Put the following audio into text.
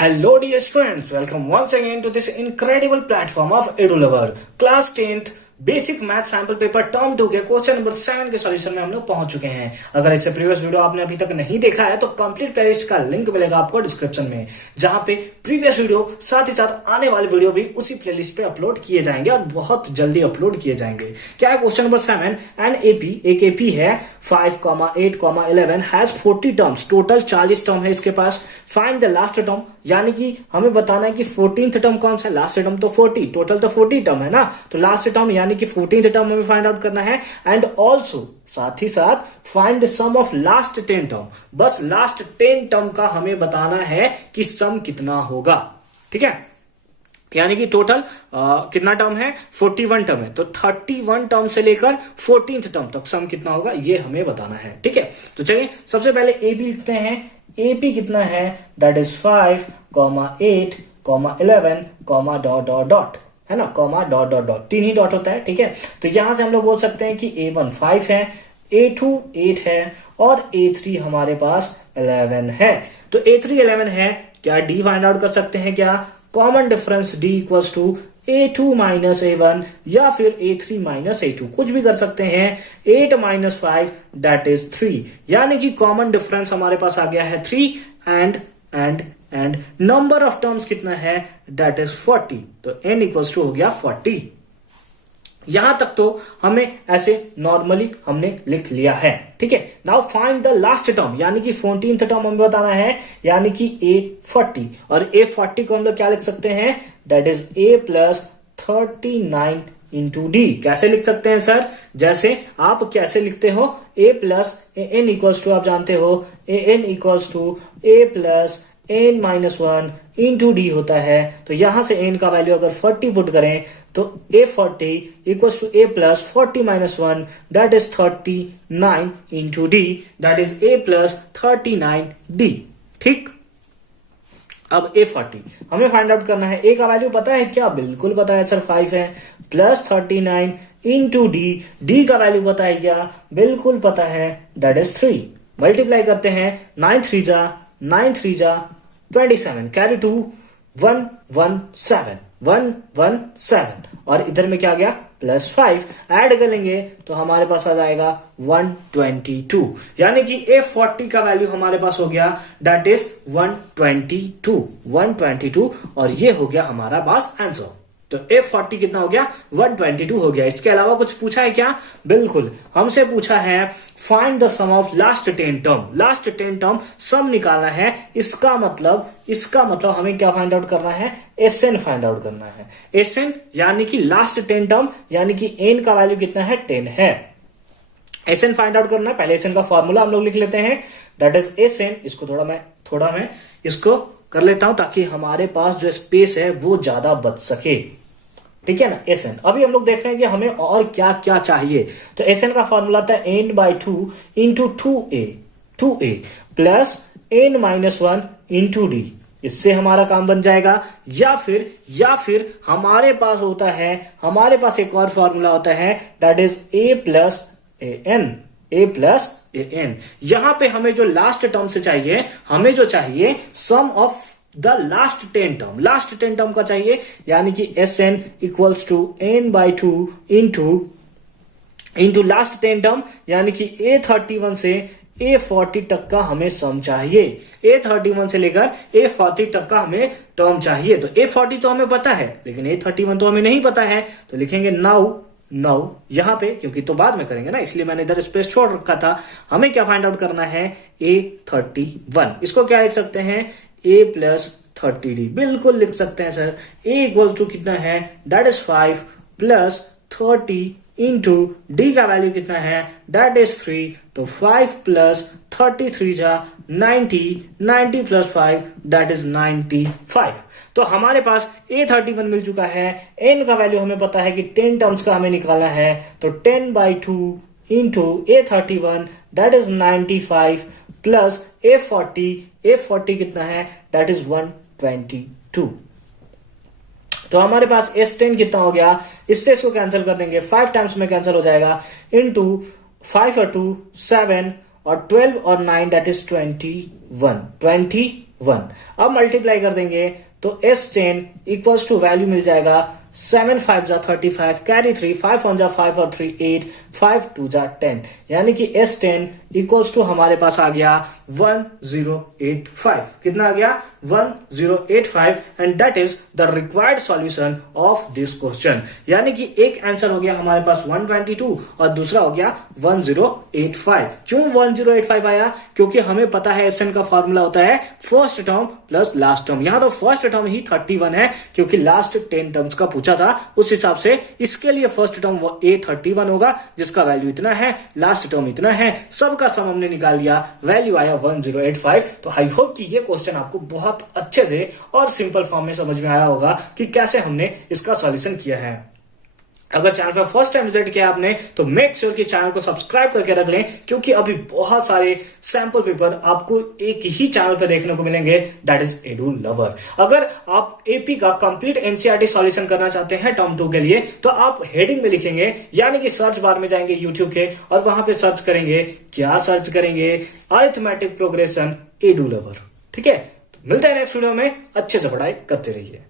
Hello dear students, welcome once again to this incredible platform of EduLover. Class 10th basic math sample paper term 2 के question number 7 के solution में हम लोग पहुंच चुके हैं। अगर इससे प्रीवियस वीडियो आपने अभी तक नहीं देखा है तो कंप्लीट प्लेलिस्ट का लिंक मिलेगा आपको डिस्क्रिप्शन में, जहां पे प्रीवियस वीडियो साथ ही साथ आने वाले वीडियो भी उसी प्लेलिस्ट पे अपलोड किए जाएंगे और बहुत जल्दी अपलोड किए जाएंगे। क्या है क्वेश्चन नंबर 7? एन एपी एक एपी है 5,8,11 हैज 40 टर्म्स, टोटल 40 टर्म है इसके पास। फाइंड द लास्ट टर्म, यानी कि हमें बताना है कि 14th टर्म कौन सा है। लास्ट टर्म तो 40, टोटल तो 40 टर्म है ना, तो लास्ट टर्म यानी कि 14th टर्म हमें फाइंड आउट करना है। एंड ऑल्सो साथ ही साथ find sum of last 10 term, बस लास्ट 10 टर्म का हमें बताना है कि सम कितना होगा। ठीक है, यानी कि टोटल कितना टर्म है, 41 टर्म है, तो 31 टर्म से लेकर 14th टर्म तक सम कितना होगा ये हमें बताना है। ठीक है, तो चलिए सबसे पहले एपी लिखते हैं। एपी कितना है, that is 5, 8, 11, dot dot dot, है ना, कॉमा डॉट डॉट डॉट, 3 ही डॉट होता है। ठीक है, तो यहां से हम लोग बोल सकते हैं कि A1 5 है, A2 8 है और A3 हमारे पास 11 है। तो A3 11 है, क्या D फाइंड आउट कर सकते हैं क्या? Common difference D equals to A2 minus A1 या फिर A3 माइनस A2, कुछ भी कर सकते हैं। 8 माइनस 5 दैट इज 3, यानी कि कॉमन डिफरेंस हमारे पास आ गया है 3 एंड नंबर ऑफ टर्म्स कितना है, दैट इज 40, तो n इक्वल्स टू हो गया 40। यहां तक तो हमें ऐसे नॉर्मली हमने लिख लिया है। ठीक है, now find the last term, यानी कि 14th टर्म हमें बताना है, यानी कि A40, और A40 को हम लोग क्या लिख सकते हैं, that is A plus 39 into D. कैसे लिख सकते हैं सर? जैसे आप कैसे लिखते हो, A plus n equals to, आप जानते हो n equals to A plus n minus 1 into D होता है। तो यहां से n का वैल्यू अगर 40 पुट करें तो A40 equals to A plus 40 minus 1 that is 39 into D, that is A plus 39 D. ठीक, अब A40 हमें फाइंड आउट करना है। A का वैल्यू पता है क्या? बिल्कुल पता है सर, 5 है, प्लस 39 इंटू डी, डी का वैल्यू पता है क्या? बिल्कुल पता है, दैट इज 3। मल्टीप्लाई करते हैं, 9 3 जा 27, कैरी 2 117 और इधर में क्या गया, प्लस 5, ऐड करेंगे तो हमारे पास आ जाएगा 122, यानी कि A40 का वैल्यू हमारे पास हो गया दैट इज 122 और ये हो गया हमारा पास आंसर। तो A40 कितना हो गया, 122 हो गया। इसके अलावा कुछ पूछा है क्या? बिल्कुल, हमसे पूछा है find the sum of last 10 term. Last 10 term sum निकालना है, इसका मतलब हमें क्या फाइंड आउट करना है, SN फाइंड आउट करना है। SN यानी कि लास्ट 10 टर्म, यानी कि n का वैल्यू कितना है, 10 है। SN फाइंड आउट करना है, पहले SN का फॉर्मूला हम लोग लिख लेते हैं, दैट इज SN। इसको थोड़ा मैं इसको कर लेता हूं ताकि हमारे पास जो स्पेस है वो ज्यादा बच सके। ठीक है ना, SN। अभी हम लोग देख रहे हैं कि हमें और क्या क्या चाहिए। तो SN का फॉर्मूला था n/2 into 2a plus n minus 1 into D. इससे हमारा काम बन जाएगा। या फिर हमारे पास एक और फॉर्मूला होता है, that is a plus an। यहां पे हमें जो लास्ट टर्म से चाहिए, हमें जो चाहिए sum of the last 10 term का चाहिए, यानी कि SN equals to n/2 into last 10 term, यानी कि A31 से A40 तक का हमें सम चाहिए। A31 से लेकर A40 तक का हमें टर्म चाहिए। तो A40 तो हमें पता है, लेकिन A31 तो हमें नहीं पता है, तो लिखेंगे नाउ यहां पे, क्योंकि तो बाद में करेंगे ना, इसलिए मैंने इधर स्पेस छोड़ रखा था। हमें क्या फाइंड आउट करना है, A31। इसको क्या लिख सकते हैं, A प्लस 30D, बिल्कुल लिख सकते हैं सर। A इक्वल टू कितना है, that is 5 plus 30 into D का वैल्यू कितना है, दैट इज 3, तो 5 प्लस 33 जा 90 प्लस 5 दैट इज 95। तो हमारे पास A31 मिल चुका है। n का वैल्यू हमें पता है कि 10 टर्म्स का हमें निकालना है, तो 10/2 into A31 that is 95 plus A40 कितना है, दैट इज 122। तो हमारे पास S10 कितना हो गया, इससे इसको कैंसिल कर देंगे, 5 टाइम्स में कैंसिल हो जाएगा, इंटू 5 और 2 7 और 12 और 9 दैट इज 21 1। अब मल्टीप्लाई कर देंगे तो S10 इक्वल्स टू वैल्यू मिल जाएगा 7 5 जा 35, कैरी 3, 5 1 जा 5 और 3 8, 5 2 जा 10, यानी कि S10 इक्वल्स टू हमारे पास आ गया 1085। कितना आ गया? 1085, and that is the required solution of this question. यानी कि एक आंसर हो गया हमारे पास 122 और दूसरा हो गया 1085। क्यों 1085 आया? क्योंकि हमें पता है SN का फॉर्मूला होता है first term plus last term. यहां तो फर्स्ट टर्म ही 31 है क्योंकि लास्ट 10 टर्म्स का पूछा था, उस हिसाब से इसके लिए फर्स्ट टर्म A31 होगा जिसका वैल्यू इतना है, लास्ट टर्म इतना है, सबका सम हमने निकाल दिया, वैल्यू आया 1085। तो आई होप कि ये क्वेश्चन आपको बहुत अच्छे से और सिंपल फॉर्म में समझ में आया होगा कि कैसे हमने इसका सॉल्यूशन किया है। अगर चैनल पर फर्स्ट टाइम विजिट किया आपने तो मेक श्योर कि चैनल को सब्सक्राइब करके रख लें, क्योंकि अभी बहुत सारे सैंपल पेपर आपको एक ही चैनल पर देखने को मिलेंगे, दैट इज एडू लवर। अगर आप एपी का कंप्लीट एनसीईआरटी सॉल्यूशन करना चाहते हैं टर्म 2 के लिए तो आप हेडिंग में लिखेंगे, यानी कि सर्च बार में जाएंगे यूट्यूब के और वहां पे सर्च करेंगे, क्या सर्च करेंगे? Arithmetic progression edu lover. ठीक है, तो मिलते हैं नेक्स्ट वीडियो में। अच्छे से पढ़ाई करते रहिए।